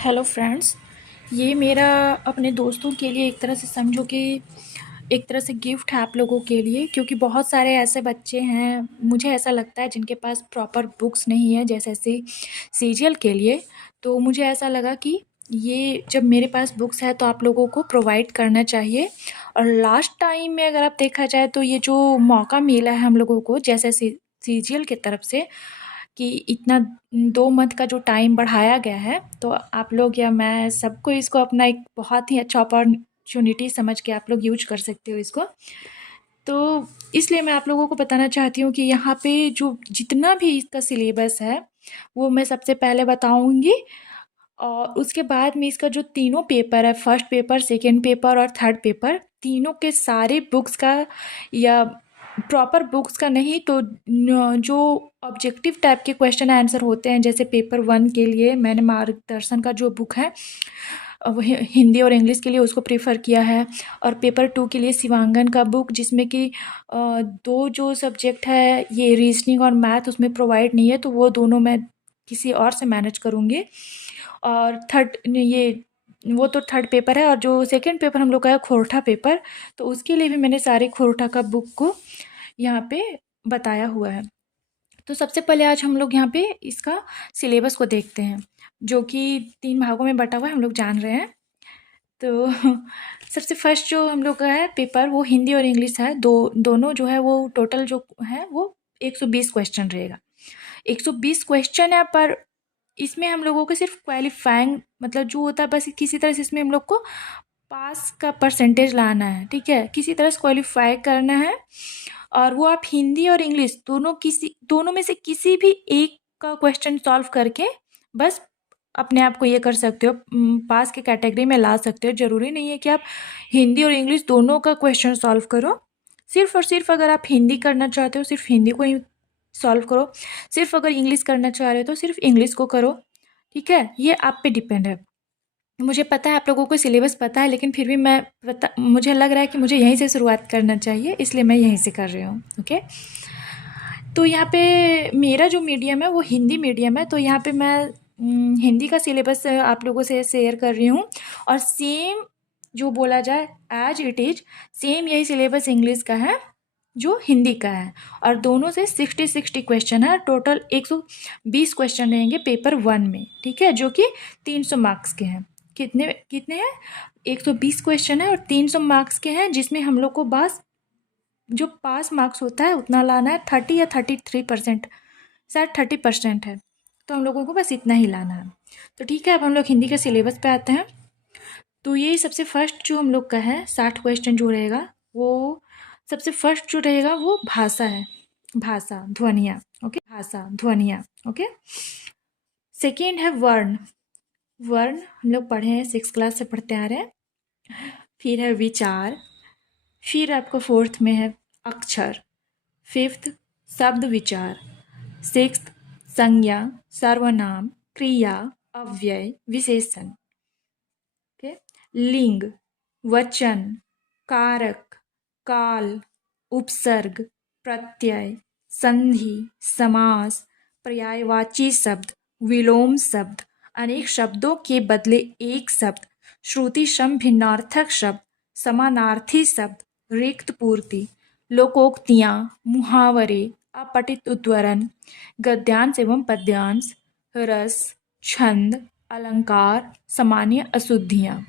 Hello friends. ये मेरा अपने दोस्तों के लिए एक तरह से समझो कि एक तरह से गिफ्ट है आप लोगों के लिए, क्योंकि बहुत सारे ऐसे बच्चे हैं, मुझे ऐसा लगता है, जिनके पास प्रॉपर बुक्स नहीं है जैसे सीजीएल के लिए। तो मुझे ऐसा लगा कि ये जब मेरे पास बुक्स है तो आप लोगों को प्रोवाइड करना चाहिए। और लास्ट टाइम में अगर आप देखा जाए तो ये जो मौका मिला है हम लोगों को जैसे सीजीएल की तरफ से कि इतना 2 मंथ का जो टाइम बढ़ाया गया है, तो आप लोग या मैं सबको इसको अपना एक बहुत ही अच्छा अपॉर्चुनिटी समझ के आप लोग यूज कर सकते हो इसको। तो इसलिए मैं आप लोगों को बताना चाहती हूँ कि यहाँ पे जो जितना भी इसका सिलेबस है वो मैं सबसे पहले बताऊँगी। और उसके बाद में इसका जो तीनों पेपर है, फर्स्ट पेपर, सेकेंड पेपर और थर्ड पेपर, तीनों के सारे बुक्स का या प्रॉपर बुक्स का नहीं तो जो ऑब्जेक्टिव टाइप के क्वेश्चन आंसर होते हैं, जैसे पेपर 1 के लिए मैंने मार्गदर्शन का जो बुक है वो हिंदी और इंग्लिश के लिए उसको प्रेफर किया है। और पेपर 2 के लिए शिवांगन का बुक, जिसमें कि दो जो सब्जेक्ट है ये रीजनिंग और मैथ उसमें प्रोवाइड नहीं है, तो वो दोनों मैं किसी और से मैनेज करूँगी। और थर्ड ये वो तो थर्ड पेपर है। और जो सेकंड पेपर हम लोग का है खोरठा पेपर, तो उसके लिए भी मैंने सारे खोरठा का बुक को यहाँ पे बताया हुआ है। तो सबसे पहले आज हम लोग यहाँ पे इसका सिलेबस को देखते हैं, जो कि 3 भागों में बटा हुआ है, हम लोग जान रहे हैं। तो सबसे फर्स्ट जो हम लोग का है पेपर वो हिंदी और इंग्लिश है, दोनों जो है वो टोटल जो है वो 120 क्वेश्चन रहेगा। 120 क्वेश्चन है, पर इसमें हम लोगों को सिर्फ क्वालिफाइंग मतलब जो होता है बस किसी तरह से इसमें हम लोग को पास का परसेंटेज लाना है, ठीक है, किसी तरह से क्वालिफाई करना है। और वो आप हिंदी और इंग्लिश दोनों में से किसी भी एक का क्वेश्चन सॉल्व करके बस अपने आप को ये कर सकते हो, पास के कैटेगरी में ला सकते हो। ज़रूरी नहीं है कि आप हिंदी और इंग्लिश दोनों का क्वेश्चन सॉल्व करो। सिर्फ और सिर्फ अगर आप हिंदी करना चाहते हो सिर्फ हिंदी को ही सॉल्व करो, सिर्फ अगर इंग्लिश करना चाह रहे हो तो सिर्फ इंग्लिश को करो, ठीक है। ये आप पे डिपेंड है। मुझे पता है आप लोगों को सिलेबस पता है, लेकिन फिर भी मुझे लग रहा है कि मुझे यहीं से शुरुआत करना चाहिए, इसलिए मैं यहीं से कर रही हूँ। ओके, तो यहाँ पे मेरा जो मीडियम है वो हिंदी मीडियम है, तो यहाँ पे मैं हिंदी का सिलेबस आप लोगों से शेयर कर रही हूँ। और सेम जो बोला जाए एज इट इज सेम यही सिलेबस इंग्लिश का है जो हिंदी का है। और दोनों से 60 क्वेश्चन है, टोटल 120 क्वेश्चन रहेंगे पेपर 1 में, ठीक है, जो कि 300 मार्क्स के हैं। कितने कितने हैं? 120 क्वेश्चन है और 300 मार्क्स के हैं, जिसमें हम लोग को बस जो पास मार्क्स होता है उतना लाना है, 30 या 33%, शायद 30% है, तो हम लोगों को बस इतना ही लाना है। तो ठीक है, अब हम लोग हिंदी के सिलेबस पे आते हैं। तो ये सबसे फर्स्ट जो हम लोग का है 60 क्वेश्चन जो रहेगा, वो सबसे फर्स्ट जो रहेगा वो भाषा है, भाषा ध्वनियाँ। ओके, भाषा ध्वनियाँ। ओके, सेकेंड है वर्ण। वर्ण हम लोग पढ़े हैं, 6 क्लास से पढ़ते आ रहे हैं। फिर है विचार। फिर आपको फोर्थ में है अक्षर। फिफ्थ शब्द विचार। सिक्स्थ संज्ञा, सर्वनाम, क्रिया, अव्यय, विशेषण। ओके, लिंग, वचन, कारक, काल, उपसर्ग, प्रत्यय, संधि, समास, पर्यायवाची शब्द, विलोम शब्द, अनेक शब्दों के बदले एक शब्द, श्रुति सम भिन्नार्थक शब्द, समानार्थी शब्द, रिक्त पूर्ति, लोकोक्तियाँ, मुहावरे, अपठित उद्धरण, गद्यांश एवं पद्यांश, रस, छंद, अलंकार, सामान्य अशुद्धियाँ।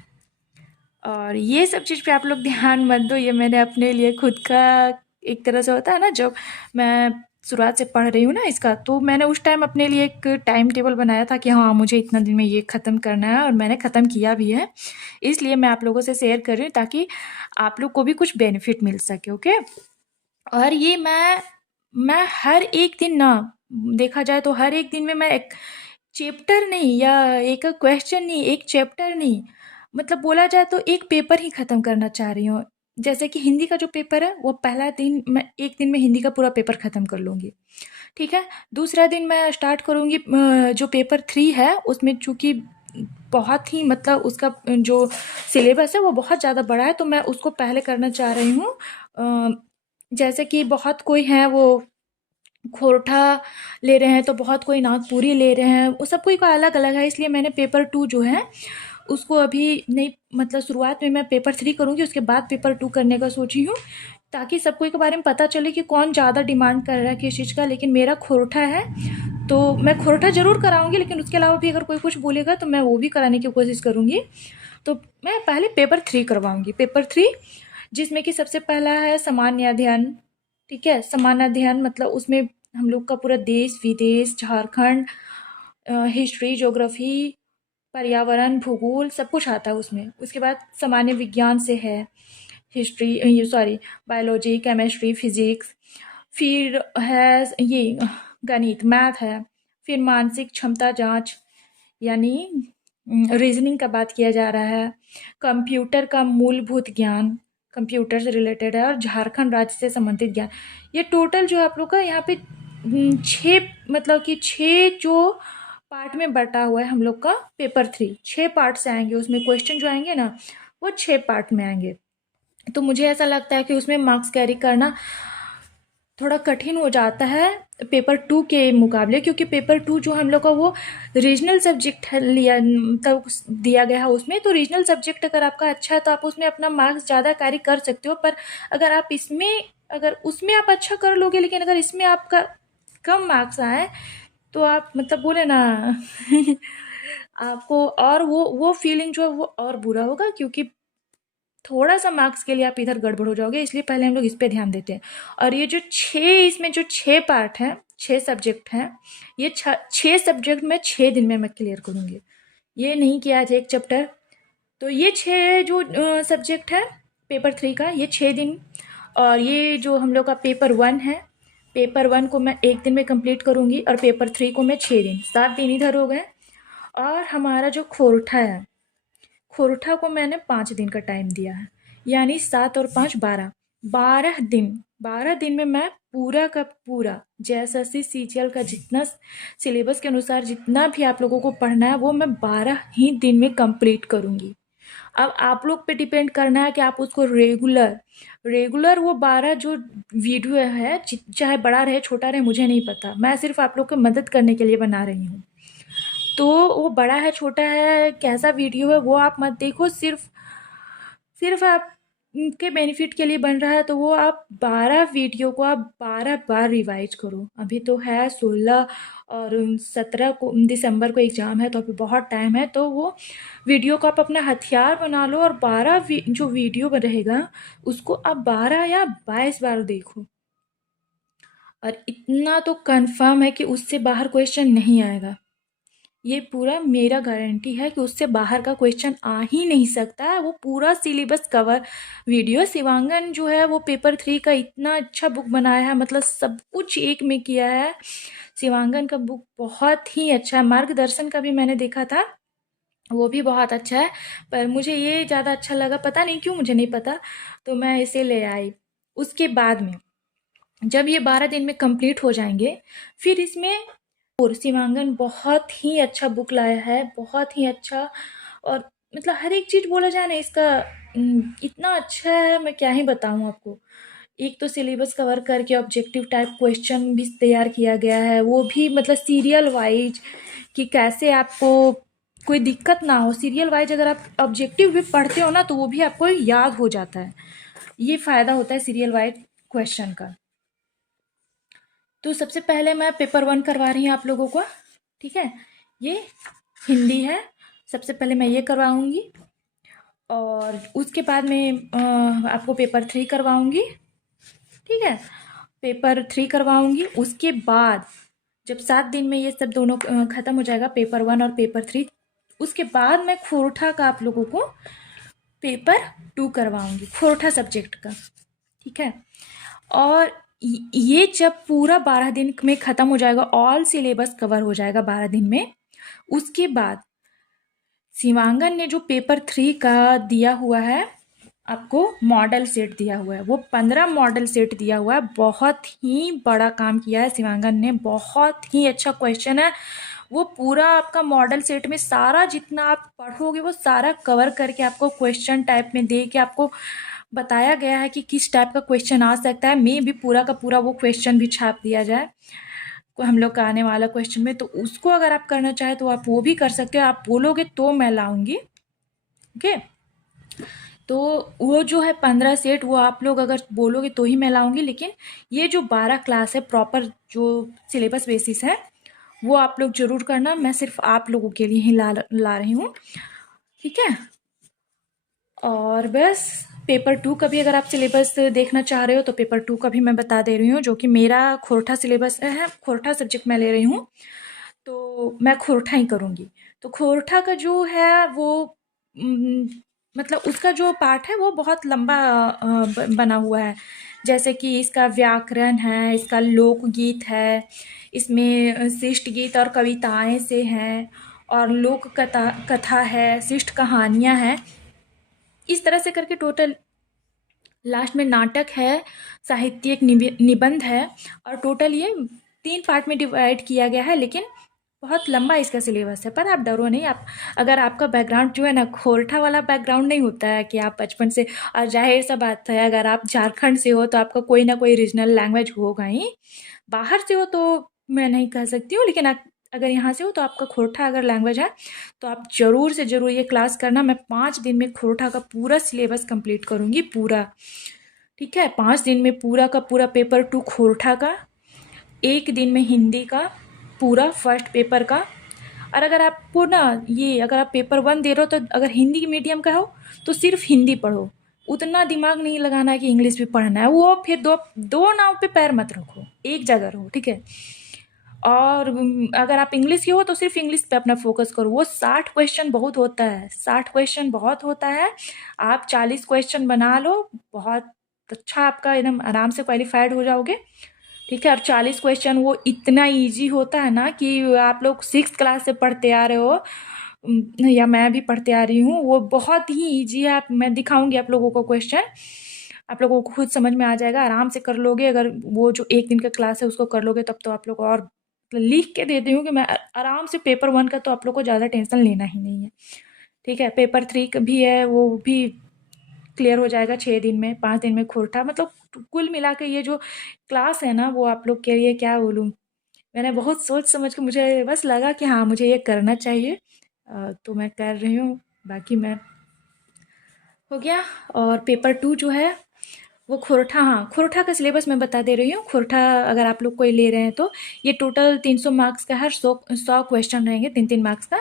और ये सब चीज़ पे आप लोग ध्यान मत दो, ये मैंने अपने लिए खुद का एक तरह से होता है ना, जब मैं शुरुआत से पढ़ रही हूँ ना इसका, तो मैंने उस टाइम अपने लिए एक टाइम टेबल बनाया था कि हाँ मुझे इतना दिन में ये ख़त्म करना है, और मैंने ख़त्म किया भी है। इसलिए मैं आप लोगों से शेयर कर रही हूँ ताकि आप लोग को भी कुछ बेनिफिट मिल सके। ओके, और ये मैं हर एक दिन ना, देखा जाए तो हर एक दिन में मैं एक चैप्टर नहीं या एक क्वेश्चन नहीं, एक चैप्टर नहीं, मतलब बोला जाए तो एक पेपर ही ख़त्म करना चाह रही हूँ। जैसे कि हिंदी का जो पेपर है वो पहला दिन मैं एक दिन में हिंदी का पूरा पेपर ख़त्म कर लूँगी, ठीक है। दूसरा दिन मैं स्टार्ट करूँगी जो पेपर 3 है, उसमें चूँकि बहुत ही मतलब उसका जो सिलेबस है वो बहुत ज़्यादा बड़ा है, तो मैं उसको पहले करना चाह रही हूँ। जैसे कि बहुत कोई है वो खोरठा ले रहे हैं, तो बहुत कोई नागपुरी ले रहे हैं, वो सब कोई का अलग अलग है। इसलिए मैंने पेपर 2 जो है उसको अभी नहीं, मतलब शुरुआत में मैं पेपर 3 करूँगी, उसके बाद पेपर 2 करने का सोची हूँ, ताकि सब कोई के बारे में पता चले कि कौन ज़्यादा डिमांड कर रहा है किस चीज़ का। लेकिन मेरा खोरठा है, तो मैं खोरठा ज़रूर कराऊंगी, लेकिन उसके अलावा भी अगर कोई कुछ बोलेगा तो मैं वो भी कराने की कोशिश करूँगी। तो मैं पहले पेपर 3 करवाऊँगी, पेपर 3, जिसमें कि सबसे पहला है सामान्य अध्ययन। ठीक है, सामान्य अध्ययन मतलब उसमें हम लोग का पूरा देश विदेश, झारखंड, हिस्ट्री, ज्योग्राफी, पर्यावरण, भूगोल सब कुछ आता है उसमें। उसके बाद सामान्य विज्ञान से है हिस्ट्री, ये सॉरी, बायोलॉजी, केमिस्ट्री, फिजिक्स, फिर है ये गणित, मैथ है, फिर मानसिक क्षमता जांच, यानी रीजनिंग का बात किया जा रहा है, कंप्यूटर का मूलभूत ज्ञान, कंप्यूटर से रिलेटेड है, और झारखंड राज्य से संबंधित ज्ञान। ये टोटल जो आप लोग का यहाँ पे 6, मतलब कि 6 जो पार्ट में बटा हुआ है हम लोग का पेपर 3, 6 पार्ट से आएंगे उसमें क्वेश्चन जो आएंगे ना, वो 6 पार्ट में आएंगे। तो मुझे ऐसा लगता है कि उसमें मार्क्स कैरी करना थोड़ा कठिन हो जाता है पेपर 2 के मुकाबले, क्योंकि पेपर 2 जो हम लोग का वो रीजनल सब्जेक्ट है, लिया तब दिया गया है उसमें। तो रीजनल सब्जेक्ट अगर आपका अच्छा है तो आप उसमें अपना मार्क्स ज़्यादा कैरी कर सकते हो, पर अगर आप इसमें, अगर उसमें आप अच्छा कर लोगे, लेकिन अगर इसमें आपका कम मार्क्स आए तो आप मतलब बोले ना आपको और वो फीलिंग जो है वो और बुरा होगा, क्योंकि थोड़ा सा मार्क्स के लिए आप इधर गड़बड़ हो जाओगे। इसलिए पहले हम लोग इस पे ध्यान देते हैं। और ये जो 6, इसमें जो 6 पार्ट हैं, 6 सब्जेक्ट हैं, ये 6 सब्जेक्ट में 6 दिन में मैं क्लियर करूँगी। ये नहीं कि आज एक चैप्टर। तो ये 6 जो सब्जेक्ट है पेपर 3 का, ये 6 दिन। और ये जो हम लोग का पेपर 1 है, पेपर 1 को मैं 1 दिन में कंप्लीट करूँगी, और पेपर 3 को मैं 6 दिन, 7 दिन इधर हो गए। और हमारा जो खोरठा है, खोरठा को मैंने 5 दिन का टाइम दिया है, यानी 7 और 5 12, 12 दिन। 12 दिन में मैं पूरा का पूरा जेएसएससी सीजीएल का जितना सिलेबस के अनुसार जितना भी आप लोगों को पढ़ना है वो मैं 12 ही दिन में कंप्लीट करूँगी। अब आप लोग पे डिपेंड करना है कि आप उसको रेगुलर रेगुलर वो 12 जो वीडियो है, चाहे बड़ा रहे छोटा रहे मुझे नहीं पता, मैं सिर्फ आप लोग को मदद करने के लिए बना रही हूँ। तो वो बड़ा है छोटा है कैसा वीडियो है वो आप मत देखो, सिर्फ सिर्फ आप के बेनिफिट के लिए बन रहा है, तो वो आप 12 वीडियो को आप 12 बार रिवाइज करो। अभी तो है 16 और 17 को दिसंबर को एग्ज़ाम है, तो अभी बहुत टाइम है। तो वो वीडियो को आप अपना हथियार बना लो, और 12 जो वीडियो रहेगा उसको आप 12 या 22 बार देखो। और इतना तो कंफर्म है कि उससे बाहर क्वेश्चन नहीं आएगा। ये पूरा मेरा गारंटी है कि उससे बाहर का क्वेश्चन आ ही नहीं सकता है। वो पूरा सिलेबस कवर वीडियो, शिवांगन जो है वो पेपर 3 का इतना अच्छा बुक बनाया है, मतलब सब कुछ एक में किया है। शिवांगन का बुक बहुत ही अच्छा है, मार्गदर्शन का भी मैंने देखा था, वो भी बहुत अच्छा है। पर मुझे ये ज़्यादा अच्छा लगा, पता नहीं क्यों, मुझे नहीं पता, तो मैं इसे ले आई। उसके बाद में जब ये 12 दिन में कंप्लीट हो जाएंगे, फिर इसमें और शिवांगन बहुत ही अच्छा बुक लाया है, बहुत ही अच्छा। और मतलब हर एक चीज़ बोला जाए ना इसका, इतना अच्छा है, मैं क्या ही बताऊँ आपको। एक तो सिलेबस कवर करके ऑब्जेक्टिव टाइप क्वेश्चन भी तैयार किया गया है, वो भी मतलब सीरियल वाइज, कि कैसे आपको कोई दिक्कत ना हो। सीरियल वाइज अगर आप ऑब्जेक्टिव भी पढ़ते हो ना तो वो भी आपको याद हो जाता है। ये फ़ायदा होता है सीरियल वाइज क्वेश्चन का। तो सबसे पहले मैं पेपर 1 करवा रही हूँ आप लोगों को। ठीक है, ये हिंदी है, सबसे पहले मैं ये करवाऊँगी, और उसके बाद में आपको पेपर 3 करवाऊँगी। ठीक है, पेपर 3 करवाऊँगी। उसके बाद जब 7 दिन में ये सब दोनों ख़त्म हो जाएगा, पेपर 1 और पेपर 3, उसके बाद मैं खोरठा का आप लोगों को पेपर 2 करवाऊँगी, खोरठा सब्जेक्ट का। ठीक है, और ये जब पूरा 12 दिन में ख़त्म हो जाएगा, ऑल सिलेबस कवर हो जाएगा 12 दिन में, उसके बाद शिवांगन ने जो पेपर 3 का दिया हुआ है आपको, मॉडल सेट दिया हुआ है, वो 15 मॉडल सेट दिया हुआ है। बहुत ही बड़ा काम किया है शिवांगन ने, बहुत ही अच्छा क्वेश्चन है वो। पूरा आपका मॉडल सेट में सारा जितना आप पढ़ोगे वो सारा कवर करके आपको क्वेश्चन टाइप में दे के आपको बताया गया है कि किस टाइप का क्वेश्चन आ सकता है। मे भी पूरा का पूरा वो क्वेश्चन भी छाप दिया जाए हम लोग का आने वाला क्वेश्चन में, तो उसको अगर आप करना चाहें तो आप वो भी कर सकते हो। आप बोलोगे तो मैं लाऊंगी। ओके, तो वो जो है 15 सेट, वो आप लोग अगर बोलोगे तो ही मैं लाऊंगी। लेकिन ये जो 12 क्लास है प्रॉपर जो सिलेबस बेसिस है, वो आप लोग जरूर करना। मैं सिर्फ आप लोगों के लिए ही ला रही हूँ, ठीक है। और बस पेपर 2 का भी अगर आप सिलेबस देखना चाह रहे हो तो पेपर 2 का भी मैं बता दे रही हूँ, जो कि मेरा खोरठा सिलेबस है, खोरठा सब्जेक्ट मैं ले रही हूँ, तो मैं खोरठा ही करूँगी। तो खोरठा का जो है वो उम, मतलब उसका जो पार्ट है वो बहुत लंबा बना हुआ है। जैसे कि इसका व्याकरण है, इसका लोकगीत है, इसमें शिष्ट गीत और कविताएं से हैं, और लोक कथा कथा है, शिष्ट कहानियाँ हैं। इस तरह से करके टोटल लास्ट में नाटक है, साहित्यिक निबंध है, और टोटल ये 3 पार्ट में डिवाइड किया गया है। लेकिन बहुत लंबा इसका सिलेबस है, पर आप डरो नहीं। आप अगर आपका बैकग्राउंड जो है ना खोरठा वाला बैकग्राउंड नहीं होता है कि आप बचपन से, और जाहिर सा बात है अगर आप झारखंड से हो तो आपका कोई ना कोई रीजनल लैंग्वेज होगा ही। बाहर से हो तो मैं नहीं कह सकती हूँ, लेकिन अगर यहाँ से हो तो आपका खोरठा अगर लैंग्वेज है तो आप ज़रूर से ज़रूर ये क्लास करना। मैं 5 दिन में खोरठा का पूरा सिलेबस कंप्लीट करूँगी, पूरा, ठीक है। 5 दिन में पूरा का पूरा पेपर 2 खोरठा का, 1 दिन में हिंदी का पूरा फर्स्ट पेपर का। और अगर आपको ना ये अगर आप पेपर 1 दे रहे हो तो अगर हिंदी मीडियम का हो तो सिर्फ हिंदी पढ़ो। उतना दिमाग नहीं लगाना है कि इंग्लिश भी पढ़ना है। वो फिर दो दो नाव पे पैर मत रखो, एक जगह रहो, ठीक है। और अगर आप इंग्लिश की हो तो सिर्फ इंग्लिश पे अपना फोकस करो। वो 60 क्वेश्चन बहुत होता है, 60 क्वेश्चन बहुत होता है। आप 40 क्वेश्चन बना लो, बहुत अच्छा, आपका एकदम आराम से क्वालिफाइड हो जाओगे, ठीक है। और 40 क्वेश्चन वो इतना इजी होता है ना कि आप लोग 6 क्लास से पढ़ते आ रहे हो, या मैं भी पढ़ते आ रही हूँ, वो बहुत ही इजी है। आप मैं दिखाऊंगी आप लोगों को क्वेश्चन, आप लोगों को खुद समझ में आ जाएगा, आराम से कर लोगे। अगर वो जो 1 दिन का क्लास है उसको कर लोगे तब तो आप लोग, और लिख के देती हूँ कि मैं आराम से पेपर 1 का तो आप लोग को ज़्यादा टेंशन लेना ही नहीं है, ठीक है। पेपर 3 का भी है, वो भी क्लियर हो जाएगा 6 दिन में, 5 दिन में खोरठा। मतलब कुल मिला के ये जो क्लास है ना वो आप लोग के लिए क्या बोलूँ, मैंने बहुत सोच समझ के मुझे बस लगा कि हाँ मुझे ये करना चाहिए, तो मैं कर रही हूँ। बाकी मैं हो गया। और पेपर 2 जो है वो खोरठा, हाँ खोरठा का सिलेबस मैं बता दे रही हूँ। खोरठा अगर आप लोग कोई ले रहे हैं तो ये टोटल 300 मार्क्स का है। 100 क्वेश्चन रहेंगे, 3-3 मार्क्स का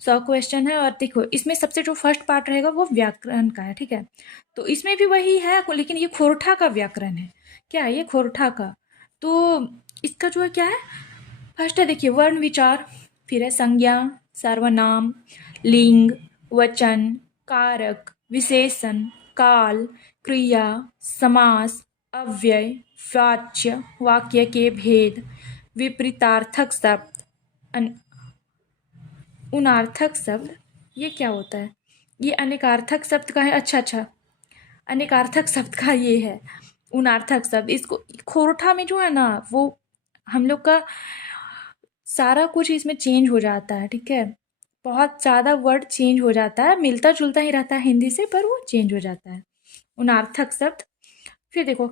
100 क्वेश्चन है। और देखो इसमें सबसे जो फर्स्ट पार्ट रहेगा वो व्याकरण का है, ठीक है। तो इसमें भी वही है, लेकिन ये खोरठा का व्याकरण है। क्या है ये खोरठा का, तो इसका जो है क्या है, फर्स्ट है देखिए वर्ण विचार, फिर है संज्ञा, सर्वनाम, लिंग, वचन, कारक, विशेषण, काल, क्रिया, समास, अव्यय, वाच्य, वाक्य के भेद, विपरीतार्थक शब्द, उनार्थक शब्द। ये क्या होता है, ये अनेकार्थक शब्द का है। अच्छा अच्छा, अनेकार्थक शब्द का ये है उनार्थक शब्द। इसको खोरठा में जो है ना वो हम लोग का सारा कुछ इसमें चेंज हो जाता है, ठीक है। बहुत ज़्यादा वर्ड चेंज हो जाता है, मिलता जुलता ही रहता है हिंदी से, पर वो चेंज हो जाता है उनार्थक शब्द। फिर देखो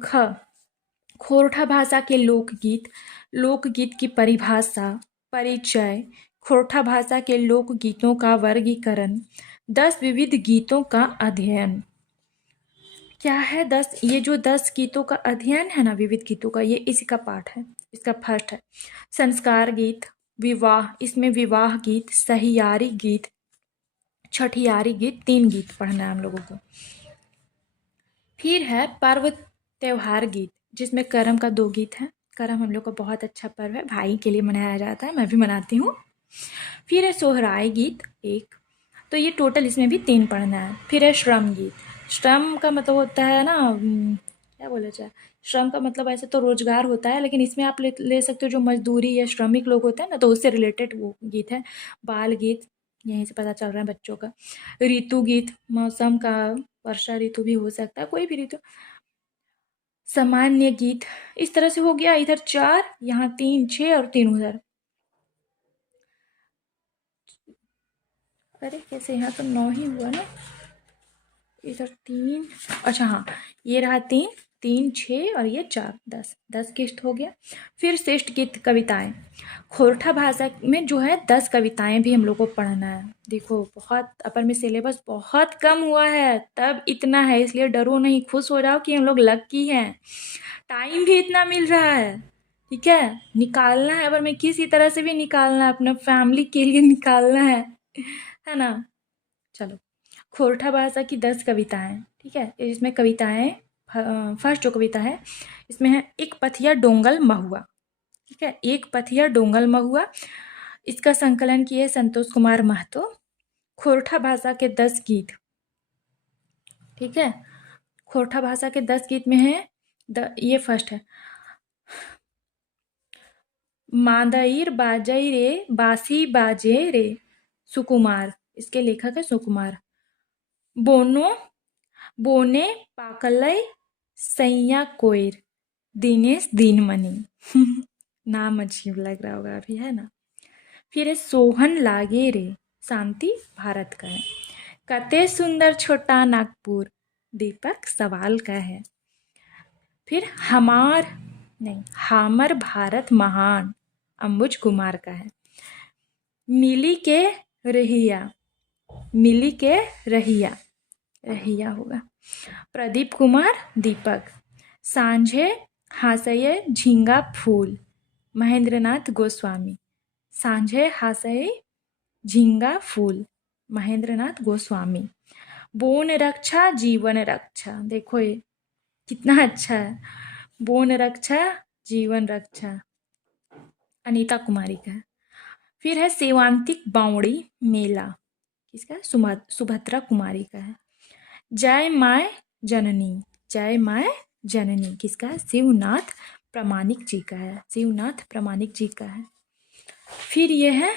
खोरठा भाषा के लोकगीत, लोकगीत की परिभाषा, परिचय, खोरठा भाषा के लोकगीतों का वर्गीकरण, 10 विविध गीतों का अध्ययन। क्या है 10, ये जो 10 गीतों का अध्ययन है ना, विविध गीतों का, ये इसी का पाठ है, इसका फर्स्ट है। संस्कार गीत, विवाह, इसमें विवाह गीत, सहियारी गीत, छठियारी गीत, 3 गीत पढ़ना है हम लोगों को। फिर है पर्व त्योहार गीत, जिसमें करम का 2 गीत है। करम हम लोग का बहुत अच्छा पर्व है, भाई के लिए मनाया जाता है, मैं भी मनाती हूँ। फिर है सोहराय गीत 1, तो ये टोटल इसमें भी 3 पढ़ना है। फिर है श्रम गीत, श्रम का मतलब होता है ना क्या बोला जाए, श्रम का मतलब ऐसे तो रोजगार होता है, लेकिन इसमें आप ले सकते हो जो मजदूरी या श्रमिक लोग होते हैं ना, तो उससे रिलेटेड वो गीत है। बाल गीत, यहीं से पता चल रहा है बच्चों का। ऋतु गीत, मौसम का, वर्षा ऋतु भी हो सकता है, कोई भी ऋतु। सामान्य गीत, इस तरह से हो गया। इधर 4, यहाँ 3, 6 और 3 उधर। अरे कैसे, यहाँ तो 9 ही हुआ ना, इधर 3, अच्छा हाँ, ये रहा 3, 3 6 और ये 4, 10, 10 किस्त हो गया। फिर शिष्ट गीत कविताएं, खोरठा भाषा में जो है 10 कविताएं भी हम लोग को पढ़ना है। देखो बहुत अपर में सिलेबस बहुत कम हुआ है, तब इतना है, इसलिए डरो नहीं, खुश हो जाओ कि हम लोग लकी हैं, टाइम भी इतना मिल रहा है। ठीक है, निकालना है, अगर मैं किसी तरह से भी निकालना है, अपना फैमिली के लिए निकालना है ना। चलो, खोरठा भाषा की 10 कविताएं, ठीक है। इसमें कविताएं, फर्स्ट जो कविता है इसमें है एक पथिया डोंगल महुआ, ठीक है, एक पथिया डोंगल महुआ। इसका संकलन किए संतोष कुमार महतो। खोरठा भाषा के 10 गीत, ठीक है, खोरठा भाषा के 10 गीत में है ये फर्स्ट है, मादईर बाजई रे बासी बाजे रे सुकुमार, इसके लेखक है सुकुमार। बोनो बोने पाकलई सैया कोयर दिनेश दीनमणि नाम अजीब लग रहा होगा अभी, है ना। फिर है सोहन लागे रे, शांति भारत का है। कते सुंदर छोटा नागपुर, दीपक सवाल का है। फिर हामर भारत महान, अंबुज कुमार का है। मिली के रहिया, मिली के रहिया, रहिया होगा, प्रदीप कुमार दीपक। सांझे हासये झिंगा फूल, महेंद्रनाथ गोस्वामी। सांझे हासये झिंगा फूल, महेंद्रनाथ गोस्वामी। बोन रक्षा जीवन रक्षा, देखो ये कितना अच्छा है, बोन रक्षा जीवन रक्षा, अनीता कुमारी का है। फिर है सेवांतिक बावड़ी मेला, किसका, सुभद्रा कुमारी का है। जय माय जननी, जय माय जननी किसका है, शिवनाथ प्रामाणिक जी का है, शिवनाथ प्रामाणिक जी का है। फिर ये है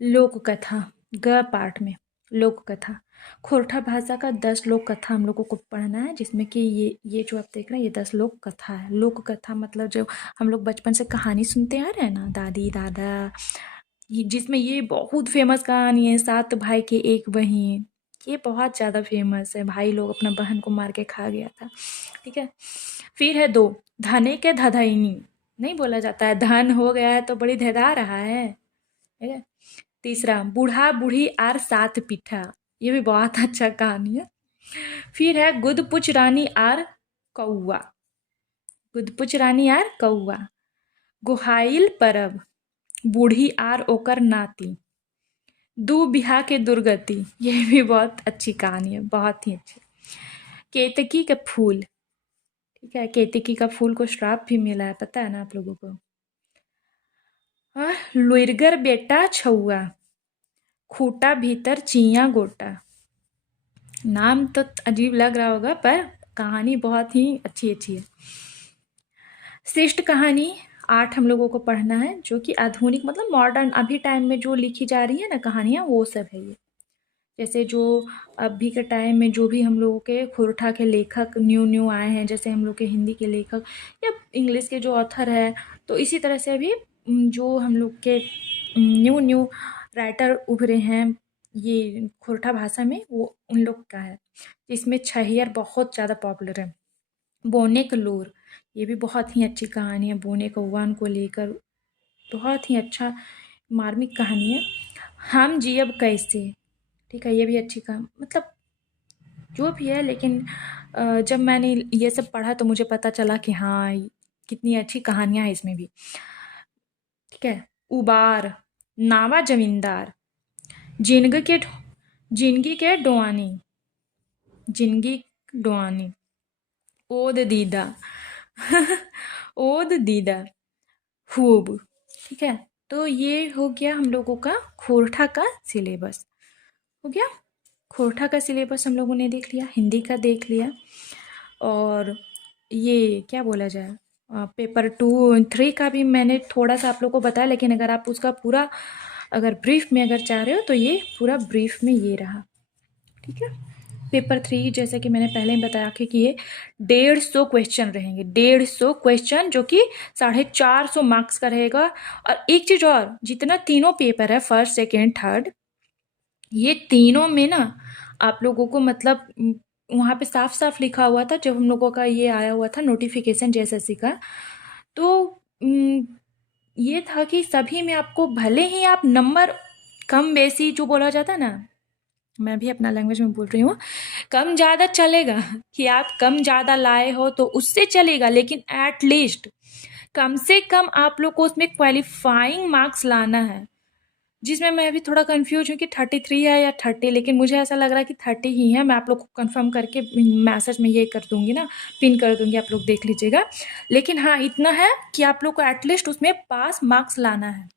लोक कथा, ग पाठ में लोक कथा। खोरठा भाषा का 10 लोक कथा हम लोगों को पढ़ना है, जिसमें कि ये जो आप देख रहे हैं ये 10 लोक कथा है। लोक कथा मतलब जो हम लोग बचपन से कहानी सुनते आ रहे हैं ना, दादी दादा, जिसमें ये बहुत फेमस कहानी है, 7 भाई के एक बहन, ये बहुत ज़्यादा फेमस है, भाई लोग अपना बहन को मार के खा गया था, ठीक है। फिर है 2, धने के धधैनी, नहीं बोला जाता है धन हो गया है तो बड़ी धधा रहा है, ठीक है। तीसरा, बूढ़ा बूढ़ी आर 7 पीठा, ये भी बहुत अच्छा कहानी है। फिर है गुदपुच रानी आर कौआ, गुदपुच रानी आर कौआ। गुहाइल परब, बूढ़ी आर ओकर नाती। दू बिहा के दुर्गति, ये भी बहुत अच्छी कहानी है, बहुत ही अच्छी। केतकी का फूल, ठीक है, केतकी का फूल को श्राप भी मिला है, पता है ना आप लोगों को। और लुइरगर बेटा छुआ, खूटा भीतर चिया गोटा। नाम तो अजीब लग रहा होगा पर कहानी बहुत ही अच्छी अच्छी है। श्रेष्ठ कहानी 8 हम लोगों को पढ़ना है, जो कि आधुनिक मतलब मॉडर्न अभी टाइम में जो लिखी जा रही है ना कहानियाँ, वो सब है ये। जैसे जो अभी के टाइम में जो भी हम लोगों के खोरठा के लेखक न्यू आए हैं, जैसे हम लोग के हिंदी के लेखक या इंग्लिश के जो ऑथर है, तो इसी तरह से अभी जो हम लोग के न्यू राइटर उभरे हैं ये खोरठा भाषा में, वो उन लोग का है। इसमें छैहर बहुत ज़्यादा पॉपुलर है। बोने कलोर, ये भी बहुत ही अच्छी कहानी है, बोने कौवान को लेकर बहुत ही अच्छा मार्मिक कहानी है। हम जियब कैसे, ठीक है, ये भी अच्छी कहानी, मतलब जो भी है, लेकिन जब मैंने ये सब पढ़ा तो मुझे पता चला कि हाँ कितनी अच्छी कहानियाँ हैं इसमें भी, ठीक है। उबार, नावा जमींदार, जिंदगी के डोआनी, जिंदगी डोआनी। ओद दीदा ओद दीदा खूब, ठीक है। तो ये हो गया हम लोगों का खोरठा का सिलेबस, हो गया। खोरठा का सिलेबस हम लोगों ने देख लिया, हिंदी का देख लिया, और ये क्या बोला जाए पेपर 2-3 का भी मैंने थोड़ा सा आप लोगों को बताया, लेकिन अगर आप उसका पूरा अगर ब्रीफ में अगर चाह रहे हो तो ये पूरा ब्रीफ में ये रहा, ठीक है। पेपर 3 जैसे कि मैंने पहले ही बताया कि ये 150 क्वेश्चन रहेंगे, 150 क्वेश्चन, जो कि 450 मार्क्स का रहेगा। और एक चीज़ और, जितना तीनों पेपर है फर्स्ट सेकेंड थर्ड, ये तीनों में ना आप लोगों को मतलब वहाँ पे साफ साफ लिखा हुआ था जब हम लोगों का ये आया हुआ था नोटिफिकेशन जेएसएससी का, तो ये था कि सभी में आपको भले ही आप नंबर कम बेसी जो बोला जाता है ना, मैं भी अपना लैंग्वेज में बोल रही हूँ, कम ज़्यादा चलेगा कि आप कम ज़्यादा लाए हो तो उससे चलेगा, लेकिन एट लीस्ट कम से कम आप लोग को उसमें क्वालिफाइंग मार्क्स लाना है। जिसमें मैं अभी थोड़ा कंफ्यूज हूँ कि 33 है या 30, लेकिन मुझे ऐसा लग रहा है कि 30 ही है। मैं आप लोग को कंफर्म करके मैसेज में ये कर दूंगी ना, पिन कर दूंगी, आप लोग देख लीजिएगा। लेकिन हाँ इतना है कि आप लोग को एटलीस्ट उसमें पास मार्क्स लाना है।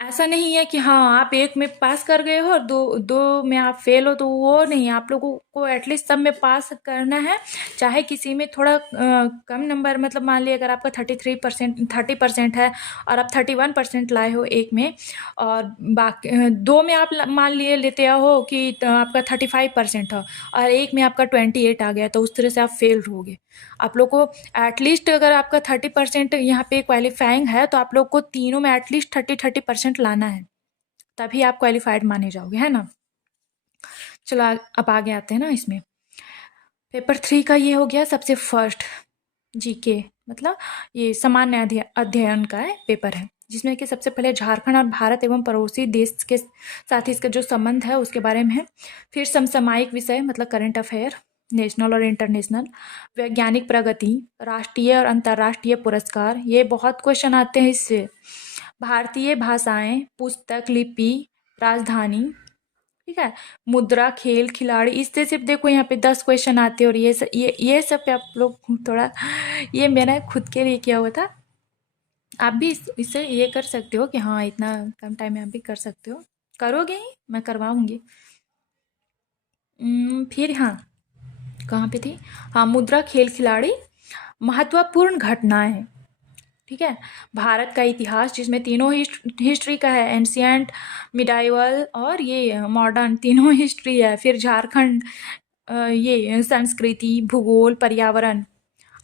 ऐसा नहीं है कि हाँ आप एक में पास कर गए हो और दो दो में आप फेल हो, तो वो नहीं, आप लोगों को एटलीस्ट सब में पास करना है। चाहे किसी में थोड़ा कम नंबर, मतलब मान लिया अगर आपका 30% है और आप 31% लाए हो एक में, और बाकी दो में आप मान लिए लेते हो कि आपका 35% हो और एक में आपका 28 आ गया, तो उस तरह से आप फेल रहोगे। आप लोग को एटलीस्ट अगर आपका 30% यहाँ पे क्वालिफाइंग है तो आप लोग को तीनों में एटलीस्ट 30% लाना है, तभी आप क्वालिफाइड माने जाओगे, है ना। चलो अब आगे आते हैं ना इसमें। पेपर 3 का ये हो गया सबसे फर्स्ट जीके, मतलब ये सामान्य अध्ययन का है पेपर है, जिसमें कि सबसे पहले झारखंड और भारत एवं पड़ोसी देश के साथ इसका जो संबंध है उसके बारे में है। फिर समसामयिक विषय मतलब करंट अफेयर, नेशनल और इंटरनेशनल, वैज्ञानिक प्रगति, राष्ट्रीय और अंतर्राष्ट्रीय पुरस्कार, ये बहुत क्वेश्चन आते हैं इससे। भारतीय भाषाएं, पुस्तक, लिपि, राजधानी, ठीक है, मुद्रा, खेल, खिलाड़ी, इससे सिर्फ देखो यहाँ पे 10 क्वेश्चन आते हैं। और ये सब पे आप लोग थोड़ा, ये मैंने खुद के लिए किया हुआ था। आप भी इससे ये कर सकते हो कि हाँ इतना कम टाइम में आप भी कर सकते हो, करोगे ही, मैं करवाऊंगी। फिर हाँ कहाँ पे थी, हाँ मुद्रा, खेल, खिलाड़ी, महत्वपूर्ण घटनाएं, ठीक है, भारत का इतिहास जिसमें तीनों हिस्ट्री का है, एंशियंट, मिडाइवल और ये मॉडर्न, तीनों हिस्ट्री है। फिर झारखंड, ये संस्कृति, भूगोल, पर्यावरण,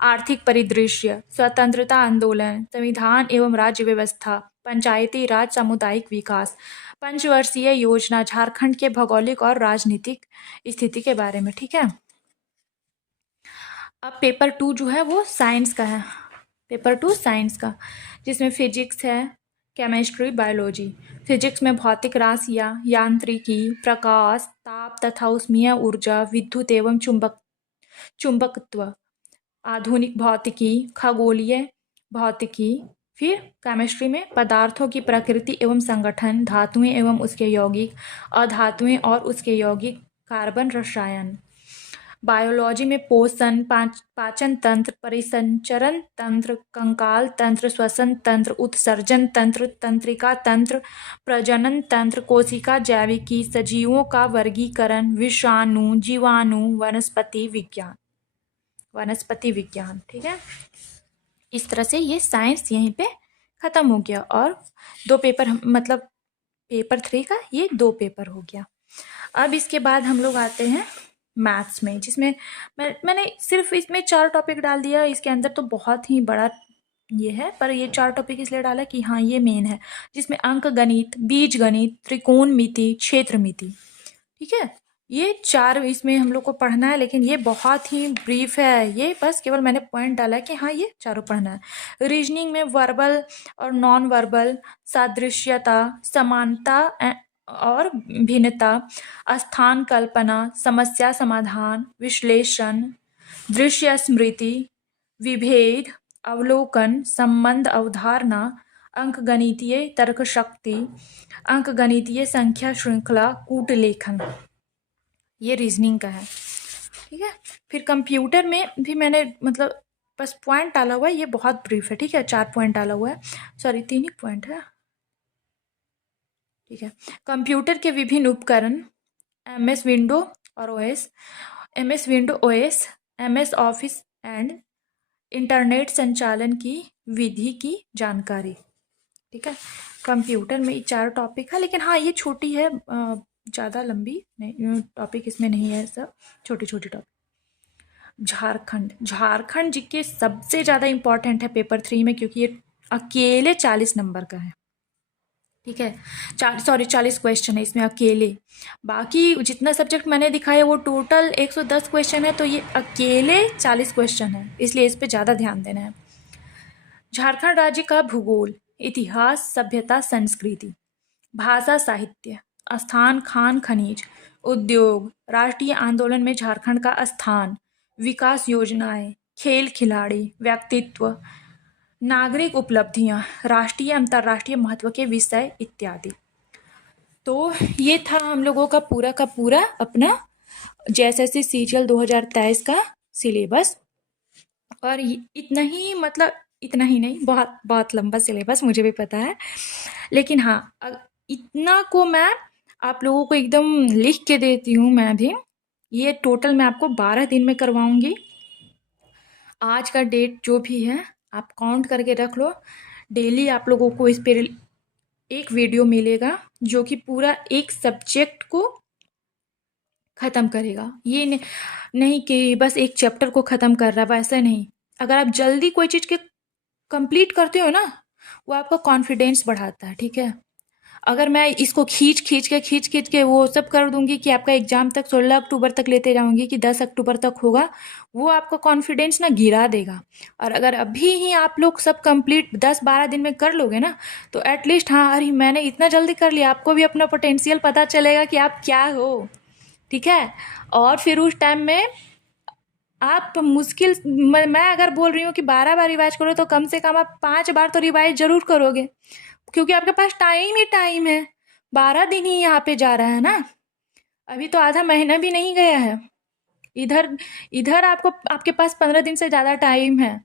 आर्थिक परिदृश्य, स्वतंत्रता आंदोलन, संविधान एवं राज्य व्यवस्था, पंचायती राज, सामुदायिक विकास, पंचवर्षीय योजना, झारखंड के भौगोलिक और राजनीतिक स्थिति के बारे में, ठीक है। अब पेपर 2 जो है वो साइंस का है, पेपर 2 साइंस का, जिसमें फिजिक्स है, केमिस्ट्री, बायोलॉजी। फिजिक्स में भौतिक राशियाँ, यांत्रिकी, प्रकाश, ताप तथा ऊष्मीय ऊर्जा, विद्युत एवं चुंबकत्व, आधुनिक भौतिकी, खगोलीय भौतिकी। फिर केमिस्ट्री में पदार्थों की प्रकृति एवं संगठन, धातुएं एवं उसके यौगिक, अधातुएं और उसके यौगिक, कार्बन, रसायन। बायोलॉजी में पोषण, पाचन तंत्र, परिसंचरण तंत्र, कंकाल तंत्र, श्वसन तंत्र, उत्सर्जन तंत्र, तंत्रिका तंत्र, प्रजनन तंत्र, कोशिका जैविकी, सजीवों का वर्गीकरण, विषाणु, जीवाणु, वनस्पति विज्ञान, ठीक है। इस तरह से ये साइंस यहीं पे खत्म हो गया, और 2 पेपर मतलब पेपर 3 का ये 2 पेपर हो गया। अब इसके बाद हम लोग आते हैं मैथ्स में, जिसमें मैंने सिर्फ इसमें 4 टॉपिक डाल दिया। इसके अंदर तो बहुत ही बड़ा ये है, पर ये 4 टॉपिक इसलिए डाला कि हाँ ये मेन है, जिसमें अंक गणित, बीज गणित, त्रिकोणमिति, क्षेत्रमिति, ठीक है। ये 4 इसमें हम लोग को पढ़ना है, लेकिन ये बहुत ही ब्रीफ है, ये बस केवल मैंने पॉइंट डाला है कि हाँ ये चारों पढ़ना है। रीजनिंग में वर्बल और नॉन वर्बल, सादृश्यता, समानता और भिन्नता, स्थान कल्पना, समस्या समाधान, विश्लेषण, दृश्य स्मृति, विभेद, अवलोकन, संबंध, अवधारणा, अंकगणितीय तर्कशक्ति, अंकगणितीय संख्या श्रृंखला, कूटलेखन, ये रीजनिंग का है, ठीक है। फिर कंप्यूटर में भी मैंने मतलब बस पॉइंट डाला हुआ है, ये बहुत ब्रीफ है, ठीक है, 4 पॉइंट डाला हुआ है, सॉरी 3 ही पॉइंट है, ठीक है। कंप्यूटर के विभिन्न उपकरण, एमएस विंडो और OS, MS window OS, MS office and internet संचालन की विधि की जानकारी, ठीक है। कंप्यूटर में 4 टॉपिक है, लेकिन हाँ ये छोटी है, ज़्यादा लंबी नहीं टॉपिक इसमें नहीं है, सब छोटी छोटी टॉपिक। झारखंड जी के सबसे ज़्यादा इम्पॉर्टेंट है पेपर 3 में, क्योंकि ये अकेले 40 नंबर का है, ठीक है। 40 क्वेश्चन है इसमें अकेले। बाकी जितना सब्जेक्ट मैंने दिखाया वो टोटल 110 क्वेश्चन है, तो ये अकेले 40 क्वेश्चन है, इसलिए इस पे ज़्यादा ध्यान देना है। झारखंड राज्य का भूगोल, इतिहास, सभ्यता, संस्कृति, भाषा, साहित्य, स्थान, खान खनिज, उद्योग, राष्ट्रीय आंदोलन में झारखंड का स्थान, विकास योजनाएं, खेल खिलाड़ी, व्यक्तित्व, नागरिक उपलब्धियां, राष्ट्रीय अंतर्राष्ट्रीय महत्व के विषय इत्यादि। तो ये था हम लोगों का पूरा अपना जेएसएससी सीजीएल 2023 का सिलेबस। और इतना ही, मतलब इतना ही नहीं, बहुत बहुत लंबा सिलेबस मुझे भी पता है, लेकिन हाँ इतना को मैं आप लोगों को एकदम लिख के देती हूँ मैं भी। ये टोटल मैं आपको 12 दिन में करवाऊंगी। आज का डेट जो भी है आप काउंट करके रख लो। डेली आप लोगों को इस पर एक वीडियो मिलेगा जो कि पूरा एक सब्जेक्ट को ख़त्म करेगा। ये नहीं कि बस एक चैप्टर को ख़त्म कर रहा है, वैसे नहीं। अगर आप जल्दी कोई चीज़ के कंप्लीट करते हो ना, वो आपका कॉन्फिडेंस बढ़ाता है, ठीक है। अगर मैं इसको खींच के वो सब कर दूंगी कि आपका एग्जाम तक 16 अक्टूबर तक लेते जाऊंगी कि 10 अक्टूबर तक होगा, वो आपका कॉन्फिडेंस ना गिरा देगा। और अगर अभी ही आप लोग सब कंप्लीट 10-12 दिन में कर लोगे ना, तो एटलीस्ट हाँ अरे मैंने इतना जल्दी कर लिया, आपको भी अपना पोटेंशियल पता चलेगा कि आप क्या हो, ठीक है। और फिर उस टाइम में आप मुश्किल, मैं अगर बोल रही हूँ कि 12 बार रिवाइज करो तो कम से कम आप 5 बार तो रिवाइज जरूर करोगे, क्योंकि आपके पास टाइम ही टाइम है। 12 दिन ही यहाँ पे जा रहा है ना, अभी तो आधा महीना भी नहीं गया है। इधर इधर आपको आपके पास 15 दिन से ज़्यादा टाइम है,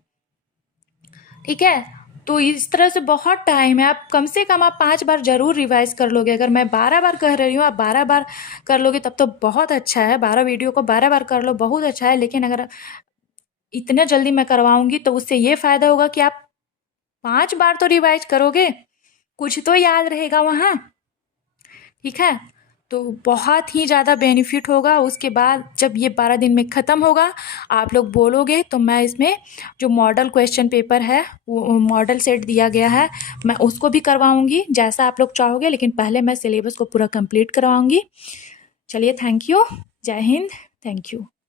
ठीक है। तो इस तरह से बहुत टाइम है, आप कम से कम आप 5 बार जरूर रिवाइज कर लोगे। अगर मैं 12 बार कह रही हूँ आप 12 बार कर लोगे तब तो बहुत अच्छा है। 12 वीडियो को 12 बार कर लो, बहुत अच्छा है। लेकिन अगर इतने जल्दी मैं करवाऊंगी तो उससे ये फ़ायदा होगा कि आप 5 बार तो रिवाइज करोगे, कुछ तो याद रहेगा वहाँ, ठीक है। तो बहुत ही ज़्यादा बेनिफिट होगा। उसके बाद जब ये 12 दिन में ख़त्म होगा, आप लोग बोलोगे तो मैं इसमें जो मॉडल क्वेश्चन पेपर है, वो मॉडल सेट दिया गया है, मैं उसको भी करवाऊंगी जैसा आप लोग चाहोगे। लेकिन पहले मैं सिलेबस को पूरा कंप्लीट करवाऊंगी। चलिए, थैंक यू, जय हिंद, थैंक यू।